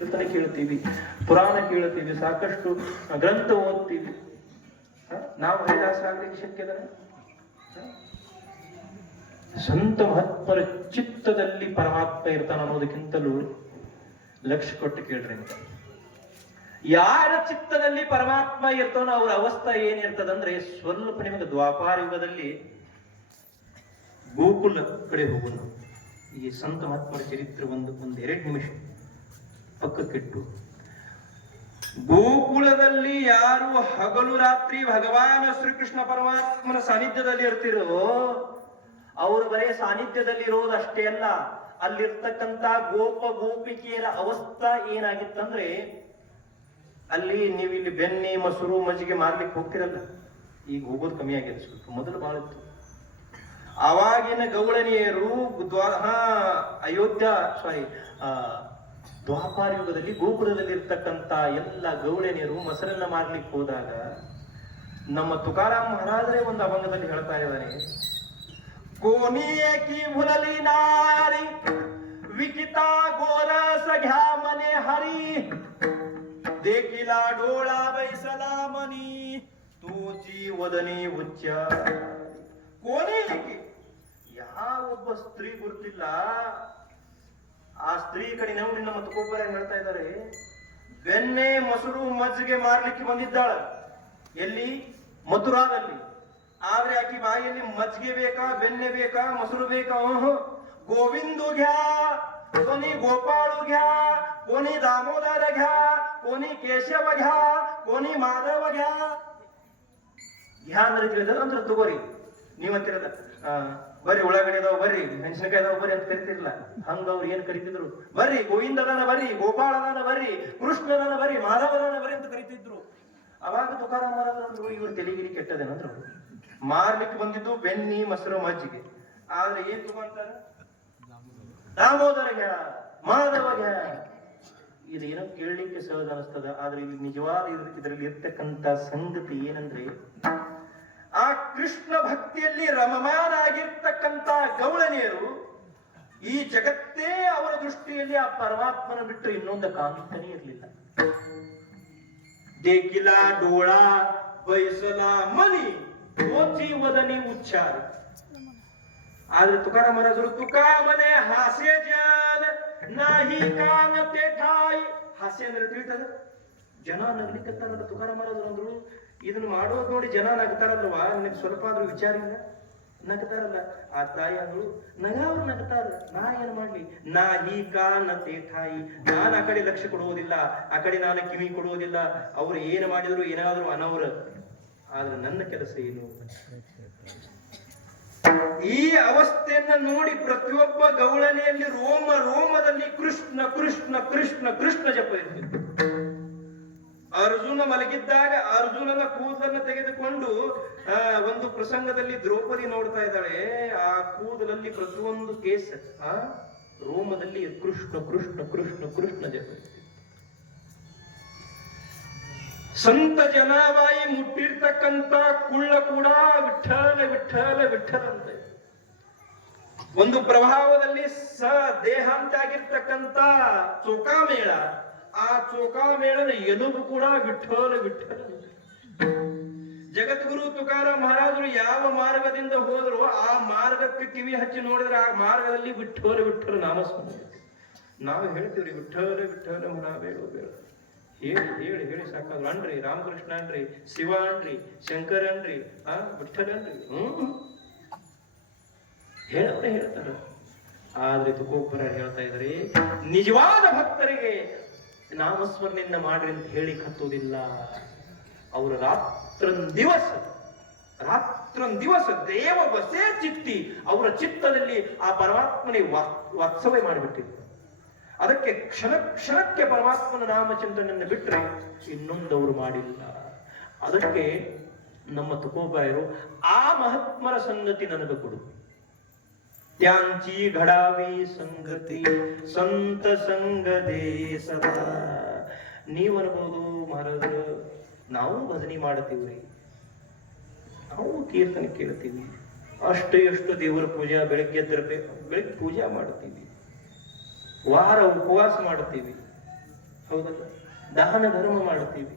ಕೀರ್ತನೆ ಕೇಳ್ತೀವಿ ಪುರಾಣ ಕೇಳ್ತೀವಿ ಸಾಕಷ್ಟು ಗ್ರಂಥ ಓದ್ತೀವಿ. ನಾವು ಹರಿದಾಸ ಆಗ್ಲಿಕ್ಕೆ ಶಕ್ಯದ ಸಂತ ಮಹಾತ್ಮರ ಚಿತ್ತದಲ್ಲಿ ಪರಮಾತ್ಮ ಇರ್ತಾನ ಅನ್ನೋದಕ್ಕಿಂತಲೂ ಲಕ್ಷ್ಯ ಕೊಟ್ಟು ಕೇಳ್ರಿ ಅಂತ. ಯಾರ ಚಿತ್ತದಲ್ಲಿ ಪರಮಾತ್ಮ ಇರ್ತಾನೋ ಅವರ ಅವಸ್ಥೆ ಏನಿರ್ತದಂದ್ರೆ ಸ್ವಲ್ಪ ನಿಮಗೆ ದ್ವಾಪಾರ ಯುಗದಲ್ಲಿ ಗೋಕುಲ ಕಡೆ ಹೋಗೋಣ. ಈ ಸಂತ ಮಹಾತ್ಮರ ಚರಿತ್ರೆ ಒಂದು ಒಂದು ಎರಡು ನಿಮಿಷ. ಪಕ್ಕಕ್ಕಿಟ್ಟು. ಗೋಕುಲದಲ್ಲಿ ಯಾರು ಹಗಲು ರಾತ್ರಿ ಭಗವಾನ ಶ್ರೀಕೃಷ್ಣ ಪರಮಾತ್ಮನ ಸಾನ್ನಿಧ್ಯದಲ್ಲಿ ಇರ್ತಿರೋ, ಅವರು ಬರೇ ಸಾನ್ನಿಧ್ಯದಲ್ಲಿ ಇರೋದಷ್ಟೇ ಅಲ್ಲ ಅಲ್ಲಿರ್ತಕ್ಕಂತ ಗೋಪ ಗೋಪಿಕೆಯರ ಅವಸ್ಥಾ ಏನಾಗಿತ್ತಂದ್ರೆ, ಅಲ್ಲಿ ನೀವು ಇಲ್ಲಿ ಬೆನ್ನಿ, ಮೊಸರು, ಮಜ್ಜಿಗೆ ಮಾರ್ಲಿಕ್ಕೆ ಹೋಗ್ತಿರಲ್ಲ, ಈಗ ಹೋಗೋದು ಕಮ್ಮಿ ಆಗಿದೆ ಸ್ವಲ್ಪ, ಮೊದಲು ಬಾಳಿತ್ತು ಅವಾಗಿನ ಗೌಳನಿಯರು ಹಾ, ಅಯೋಧ್ಯ ಸಾರಿ ದ್ವಾಪಾರ ಯುಗದಲ್ಲಿ ಗೋಪುರದಲ್ಲಿರ್ತಕ್ಕಂತ ಎಲ್ಲ ಗೌಡನಿಯರು ಮೊಸರನ್ನ ಮಾರ್ಲಿಕ್ಕೆ ಹೋದಾಗ ನಮ್ಮ ತುಕಾರಾಮ್ ಮಹಾರಾಜರೇ ಒಂದು ಅಭಂಗದಲ್ಲಿ ಹೇಳ್ತಾ ಇದ್ದಾನೆ ಕೋನಿಯಕಿ ಭುಲಲಿ ನಾರಿ, ವಿಕಿತಾ ಗೋರ ಸಘ್ಯಾ ಮನೆ ಹರಿ ದೇಖಿಲ ಡೋಳಾ ಬೈಸಲಾ ಮನಿ, ತೂಚಿ ವದನಿ ಉಚ್ಚ. ಕೋನಿಯಕಿ, ಯಾವ ಒಬ್ಬ ಸ್ತ್ರೀ ಗುರ್ತಿಲ್ಲ ಆ ಸ್ತ್ರೀ ಕಡೆ ನೌರಿನ ಮತ್ತು ಕೋಪರ ಹೇಳ್ತಾ ಇದ್ದಾರೆ? ಬೆಣ್ಣೆ ಮೊಸರು ಮಜ್ಜಿಗೆ ಮಾರ್ಲಿಕ್ಕೆ ಬಂದಿದ್ದಾಳ. ಎಲ್ಲಿ? ಮಥುರಾದಲ್ಲಿ. ಆದ್ರೆ ಆಕಿ ಬಾಯಿಯಲ್ಲಿ ಮಜ್ಜಿಗೆ ಬೇಕಾ ಬೆಣ್ಣೆ ಬೇಕಾ, ಮೊಸರು ಬೇಕಾ? ಗೋವಿಂದು ಘ್ಯಾ, ಕೊನಿ ಗೋಪಾಳು ಘ್ಯಾ, ಕೊನಿ ದಾಮೋದರ ಘ್ಯಾ, ಕೊನಿ ಕೇಶವ ಘ್ಯಾ, ಕೊನಿ ಮಾಧವ ಘ್ಯಾ. ಘ್ಯಾ ಅಂದ್ರೆ ತಿಳಿದ ಅಂದ್ರೆ ತಗೋರಿ. ನೀವಂತಿರದ. ಬರ್ರಿ ಅದಾವ, ಬರ್ರಿ, ಮೆಣಸಿನಕಾಯಿ ಅದಾವ, ಬರ್ರಿ ಅಂತ ಕರಿತಿರ್ಲಿಲ್ಲ. ಹಂಗ ಅವ್ರು ಏನ್ ಕರಿತಿದ್ರು? ಬರ್ರಿ ಗೋವಿಂದ ಅದಾನ ಬರ್ರಿ ಗೋಪಾಳ ಅದಾನ ಬರ್ರಿ ಕೃಷ್ಣ ಅದಾನ ಬರ್ರಿ ಮಾಧವ ಅದಾನ ಬರ್ರಿ ಅಂತ ಕರಿತಿದ್ರು. ಅವಾಗ ತುಕಾರಾಮ್ ಅಂದ್ರು ಇವ್ರ ತೆಲಿಗಿರಿ ಕೆಟ್ಟದೇನಂದ್ರು ಮಾರ್ಲಿಕ್ಕೆ ಬಂದಿದ್ದು ಬೆನ್ನಿ, ಮೊಸರು, ಮಜ್ಜಿಗೆ. ಆದ್ರೆ ಏನ್ ತಗೊಂತಾರ ದಾಮೋದರಗ ಇದು ಇದೇನೋ ಕೇಳಲಿಕ್ಕೆ ಸಹಜ ಅನಿಸ್ತದ, ಆದ್ರೆ ನಿಜವಾದ ಇದ್ರಲ್ಲಿ ಇರ್ತಕ್ಕಂತ ಸಂಗತಿ ಏನಂದ್ರೆ ಕೃಷ್ಣ ಭಕ್ತಿಯಲ್ಲಿ ರಮಮಾನಾಗಿರ್ತಕ್ಕಂತ ಗೌಳನಿಯರು ಈ ಜಗತ್ತೇ ಅವರ ದೃಷ್ಟಿಯಲ್ಲಿ ಆ ಪರಮಾತ್ಮನ ಬಿಟ್ಟು ಇನ್ನೊಂದು ಕಾಂತನೇ ಇರಲಿಲ್ಲ. ದೇಕಿಲ ಡೋಳ, ಬಯಸಲ, ಮನಿ ಓಚಿ ವದನಿ, ಉಚ್ಚಾರ. ಆದ್ರೆ ತುಕಾರಾಮ್ ಮಹಾರಾಜರು ತುಕಾ ಮನೆ ಹಾಸ್ಯ ಜಾನ, ನಾಹಿ ಕಾನ ತೇಠಾಯಿ. ಹಾಸ್ಯ ಅಂದ್ರೆ ತಿಳಿತದ? ಜನ ನಗ್ಲಿಕ್ಕತ್ತಾರಲ್ಲ ತುಕಾರಾಮ್ ಮಹಾರಾಜರು ಅಂದ್ರು ಇದನ್ನ ಮಾಡೋದು ನೋಡಿ ಜನ ನಗ್ತಾರಲ್ವಾ? ನಿನಗೆ ಸ್ವಲ್ಪ ಆದ್ರೂ ವಿಚಾರ ಇಲ್ಲ? ನಗ್ತಾರಲ್ಲ. ಆ ತಾಯಿ ಅಂದ್ರು ನಗಾವ್ರು ನಗ್ತಾರ. ನಾ ಏನ್ ಮಾಡ್ಲಿ? ನಾ ಈ ಕಾನತೆ ತಾಯಿ ನಾನು ಆ ಕಡೆ ಲಕ್ಷ್ಯ ಕೊಡುವುದಿಲ್ಲ, ಆ ಕಡೆ ನಾನು ಕಿವಿ ಕೊಡುವುದಿಲ್ಲ. ಅವ್ರು ಏನ್ ಮಾಡಿದ್ರು ಏನಾದ್ರು ಅನವ್ರ ಆದ್ರೆ ನನ್ನ ಕೆಲಸ ಏನು? ಈ ಅವಸ್ಥೆಯನ್ನ ನೋಡಿ ಪ್ರತಿಯೊಬ್ಬ ಗೌಳನೆಯಲ್ಲಿ ರೋಮ, ರೋಮದಲ್ಲಿ ಕೃಷ್ಣ ಕೃಷ್ಣ ಕೃಷ್ಣ ಕೃಷ್ಣ ಜಪ ಇರ್ತಿತ್ತು. ಅರ್ಜುನ ಮಲಗಿದ್ದಾಗ ಅರ್ಜುನನ ಕೂದಲನ್ನು ತೆಗೆದುಕೊಂಡು ಒಂದು ಪ್ರಸಂಗದಲ್ಲಿ ದ್ರೌಪದಿ ನೋಡ್ತಾ ಇದ್ದಾಳೆ, ಆ ಕೂದಲಲ್ಲಿ ಪ್ರತಿಯೊಂದು ಕೇಸ ಆ, ರೋಮದಲ್ಲಿ ಕೃಷ್ಣ ಕೃಷ್ಣ ಕೃಷ್ಣ ಕೃಷ್ಣ ಸಂತ ಜನಾಬಾಯಿ ಮುಟ್ಟಿರ್ತಕ್ಕಂತ ಕುಳ್ಳ ಕೂಡ ವಿಠಲ ವಿಠಲ ವಿಠಲ ಒಂದು ಪ್ರಭಾವದಲ್ಲಿ ಸ ದೇಹಾಂತ ಆಗಿರ್ತಕ್ಕಂತ ಚೋಕಾಮೇಳ ಆ ಚೋಕಾಮೇಳನ ಎಲುಬು ಕೂಡ ವಿಠಲ ವಿಠಲ ಜಗದ್ಗುರು ತುಕಾರ ಮಹಾರಾಜರು ಯಾವ ಮಾರ್ಗದಿಂದ ಹೋದ್ರು ಆ ಮಾರ್ಗಕ್ಕೆ ಕಿವಿ ಹಚ್ಚಿ ನೋಡಿದ್ರೆ ಆ ಮಾರ್ಗದಲ್ಲಿ ವಿಠೋಲ ವಿಠಲ ನಾಮಸ್ಮರಣೆ. ನಾವು ಹೇಳ್ತೀವ್ರಿ ವಿಠೋಲ ವಿಠಲ ಮನ ಬೇಡ ಹೇಳಿ ಹೇಳಿ ಹೇಳಿ ಸಾಕಾದ್ರು. ಅನ್ರಿ, ರಾಮಕೃಷ್ಣ ಅನ್ರಿ, ಶಿವ ಅನ್ರಿ, ಶಂಕರ ಅನ್ರಿ, ಆ ವಿಠಲ ಅನ್ರಿ. ಹ್ಮ್ ಹೇಳವ್ರೆ ಹೇಳ್ತಾರ. ಆದ್ರೆ ತುಕೋಪುರ ಹೇಳ್ತಾ ಇದ್ರಿ, ನಿಜವಾದ ಭಕ್ತರಿಗೆ ನಾಮಸ್ಮರಣೆಯನ್ನ ಮಾಡ್ರಿ ಅಂತ ಹೇಳಿ ಕತ್ತೋದಿಲ್ಲ ಅವರು ರಾತ್ರನ್ ದಿವಸ ರಾತ್ರನ್ ದಿವಸ ದೇವ ಬಸೇ ಚಿತ್ತಿ, ಅವರ ಚಿತ್ತದಲ್ಲಿ ಆ ಪರಮಾತ್ಮನೇ ವಾತ್ಸವ್ಯ ಮಾಡಿಬಿಟ್ಟಿದ್ರು ಅದಕ್ಕೆ ಕ್ಷಣ ಕ್ಷಣಕ್ಕೆ ಪರಮಾತ್ಮನ ನಾಮಚಿಂತನೆಯನ್ನು ಬಿಟ್ಟರೆ ಇನ್ನೊಂದವರು ಮಾಡಿಲ್ಲ. ಅದಕ್ಕೆ ನಮ್ಮ ತುಕೋಬಾಯರು ಆ ಮಹಾತ್ಮರ ಸಂಗತಿ ನನಗೆ ಕೊಡು. त्यांची घडावी ಸಂಗತಿ ಸಂತ ಸಂಗದೇ ಸದಾ ನೀವು ಅನ್ಬೋದು ಮಹಾರಾಜ ನಾವು ಭಜನೆ ಮಾಡ್ತೀವ್ರಿ ನಾವು ಕೀರ್ತನೆ ಕೇಳ್ತೀವಿ ಅಷ್ಟು ಎಷ್ಟು ದೇವರ ಪೂಜಾ ಬೆಳಗ್ಗೆ ಎದ್ದರೆ ಬೆಳಗ್ಗೆ ಪೂಜಾ ಮಾಡ್ತೀವಿ ವಾರ ಉಪವಾಸ ಮಾಡ್ತೀವಿ ಹೌದಲ್ಲ ದಾನ ಧರ್ಮ ಮಾಡುತ್ತೀವಿ